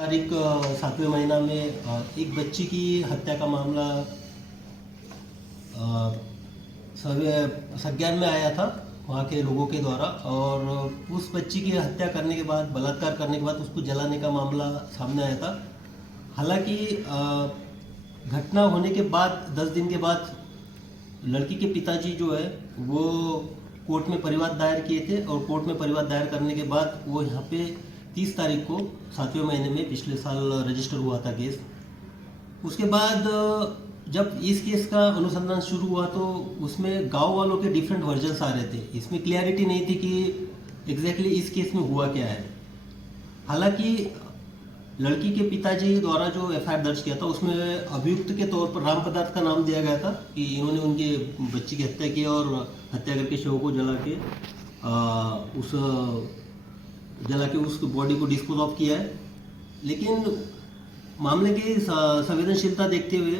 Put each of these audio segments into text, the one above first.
तारीख 7वें महीना में एक बच्ची की हत्या का मामला संज्ञान में आया था वहाँ के लोगों के द्वारा। और उस बच्ची की हत्या करने के बाद, बलात्कार करने के बाद उसको जलाने का मामला सामने आया था। हालांकि घटना होने के बाद 10 दिन के बाद लड़की के पिताजी जो है वो कोर्ट में परिवाद दायर किए थे, और कोर्ट में परिवाद दायर करने के बाद वो यहाँ पे 30 तारीख को 7वें महीने में पिछले साल रजिस्टर हुआ था केस। उसके बाद जब इस केस का अनुसंधान शुरू हुआ तो उसमें गांव वालों के डिफरेंट वर्जन्स आ रहे थे। इसमें क्लियरिटी नहीं थी कि एग्जैक्टली इस केस में हुआ क्या है। हालांकि लड़की के पिताजी द्वारा जो एफआईआर दर्ज किया था उसमें अभियुक्त के तौर पर राम पदार्थ का नाम दिया गया था कि इन्होंने उनके बच्ची की हत्या की और हत्या करके शव को जला के उस बॉडी को डिस्पोज ऑफ किया है। लेकिन मामले की संवेदनशीलता देखते हुए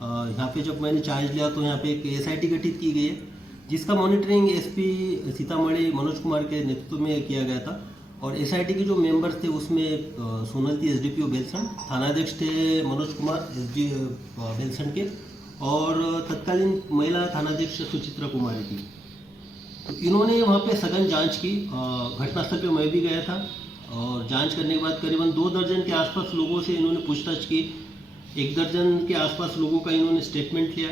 यहाँ पे जब मैंने चार्ज लिया तो यहाँ पे एक एसआईटी गठित की गई है, जिसका मॉनिटरिंग एसपी सीतामढ़ी मनोज कुमार के नेतृत्व में किया गया था। और एसआईटी के जो मेंबर्स थे उसमें सोनल थी एसडीपीओ बेलसंड, थानाध्यक्ष थे मनोज कुमार एसडी बेलसंड के, और तत्कालीन महिला थानाध्यक्ष सुचित्रा कुमारी थी। तो इन्होंने वहाँ पे सघन जांच की। घटनास्थल पे मैं भी गया था, और जांच करने के बाद करीबन 2 दर्जन के आसपास लोगों से इन्होंने पूछताछ की। 1 दर्जन के आसपास लोगों का इन्होंने स्टेटमेंट लिया,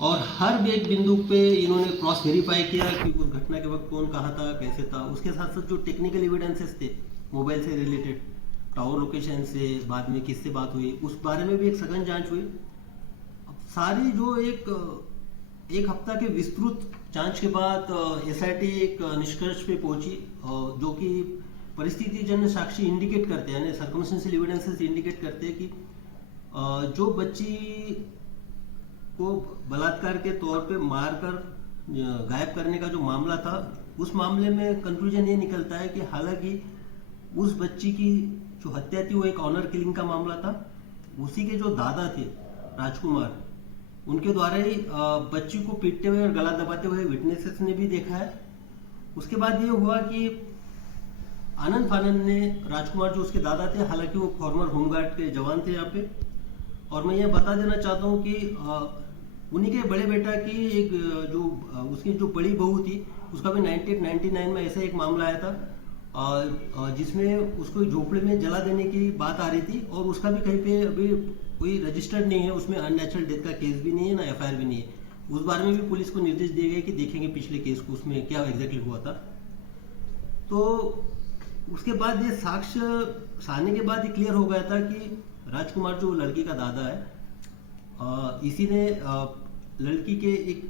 और हर एक बिंदु पे इन्होंने क्रॉस वेरीफाई किया कि उस घटना के वक्त कौन कहाँ था, कैसे था। उसके साथ साथ जो टेक्निकल एविडेंसेस थे मोबाइल से रिलेटेड, टावर लोकेशन से, बाद में किससे बात हुई, उस बारे में भी एक सघन जांच हुई। सारी जो एक हफ्ता के विस्तृत जांच के बाद एसआईटी एक निष्कर्ष पे पहुंची, जो कि परिस्थितिजन्य साक्षी इंडिकेट करते हैं, यानी सर्कमस्टेंशियल एविडेंसेस इंडिकेट करते हैं कि जो बच्ची को बलात्कार के तौर पे मारकर गायब करने का जो मामला था, उस मामले में कंक्लूजन ये निकलता है कि हालांकि उस बच्ची की जो हत्या थी वो एक ऑनर किलिंग का मामला था। उसी के जो दादा थे राजकुमार, उनके द्वारा ही बच्ची को पीटते हुए और गला दबाते हुए विटनेसेस ने भी देखा है। उसके बाद ये हुआ कि आनंद फानंद ने, राजकुमार जो उसके दादा थे, हालांकि वो फॉर्मर होमगार्ड के जवान थे यहाँ पे, और मैं ये बता देना चाहता हूँ कि उन्हीं के बड़े बेटा की एक जो उसकी जो बड़ी बहू थी, उसका भी 1999 में ऐसा एक मामला आया था जिसमें उसको झोपड़े में जला देने की बात आ रही थी, और उसका भी कहीं पे अभी कोई रजिस्टर्ड नहीं है, उसमें अननेचुरल डेथ का केस भी नहीं है, ना एफआईआर भी नहीं है। उस बारे में भी पुलिस को निर्देश दिए गए कि देखेंगे पिछले केस को, उसमें क्या एग्जैक्टली हुआ था। तो उसके बाद ये साक्ष्य आने के बाद ये क्लियर हो गया था कि राजकुमार जो लड़की का दादा है, इसी ने लड़की के एक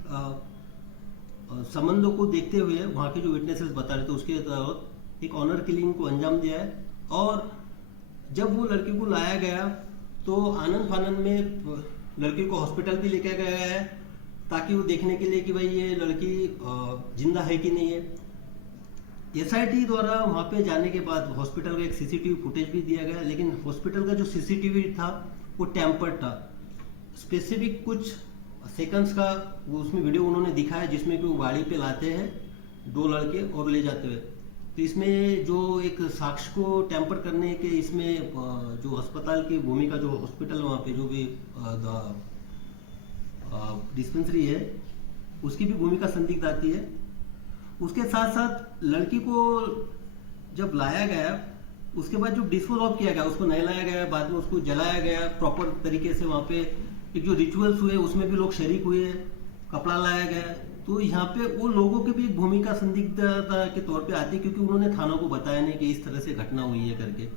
संबंधों को देखते हुए वहाँ के जो विटनेसेस बता रहे थे उसके तहत एक ऑनर किलिंग को अंजाम दिया है। और जब वो लड़की को लाया गया तो आनंद फानंद में लड़की को हॉस्पिटल भी लेके गया है, ताकि वो देखने के लिए कि भाई ये लड़की जिंदा है कि नहीं है। एसआईटी द्वारा वहाँ पे जाने के बाद हॉस्पिटल का एक सीसीटीवी फुटेज भी दिया गया, लेकिन हॉस्पिटल का जो सीसीटीवी था वो टेम्पर्ड था। स्पेसिफिक कुछ सेकंड्स का वो उसमें वीडियो उन्होंने दिखाया जिसमें कि वो गाड़ी पे लाते हैं 2 लड़के और ले जाते हुए। तो इसमें जो एक साक्ष्य को टेम्पर करने के, इसमें जो अस्पताल की भूमिका, जो हॉस्पिटल वहाँ पे जो भी डिस्पेंसरी है, उसकी भी भूमिका संदिग्ध आती है। उसके साथ साथ लड़की को जब लाया गया, उसके बाद जो डिस्पोज ऑफ किया गया, उसको नहलाया गया, बाद में उसको जलाया गया प्रॉपर तरीके से। वहाँ पे एक जो रिचुअल्स हुए उसमें भी लोग शरीक हुए, कपड़ा लाया गया। तो यहाँ पे वो लोगों की भी एक भूमिका संदिग्धता के तौर पे आती है, क्योंकि उन्होंने थानों को बताया नहीं कि इस तरह से घटना हुई है करके।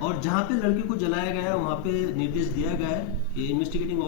और जहाँ पे लड़की को जलाया गया वहाँ पे निर्देश दिया गया है कि इन्वेस्टिगेटिंग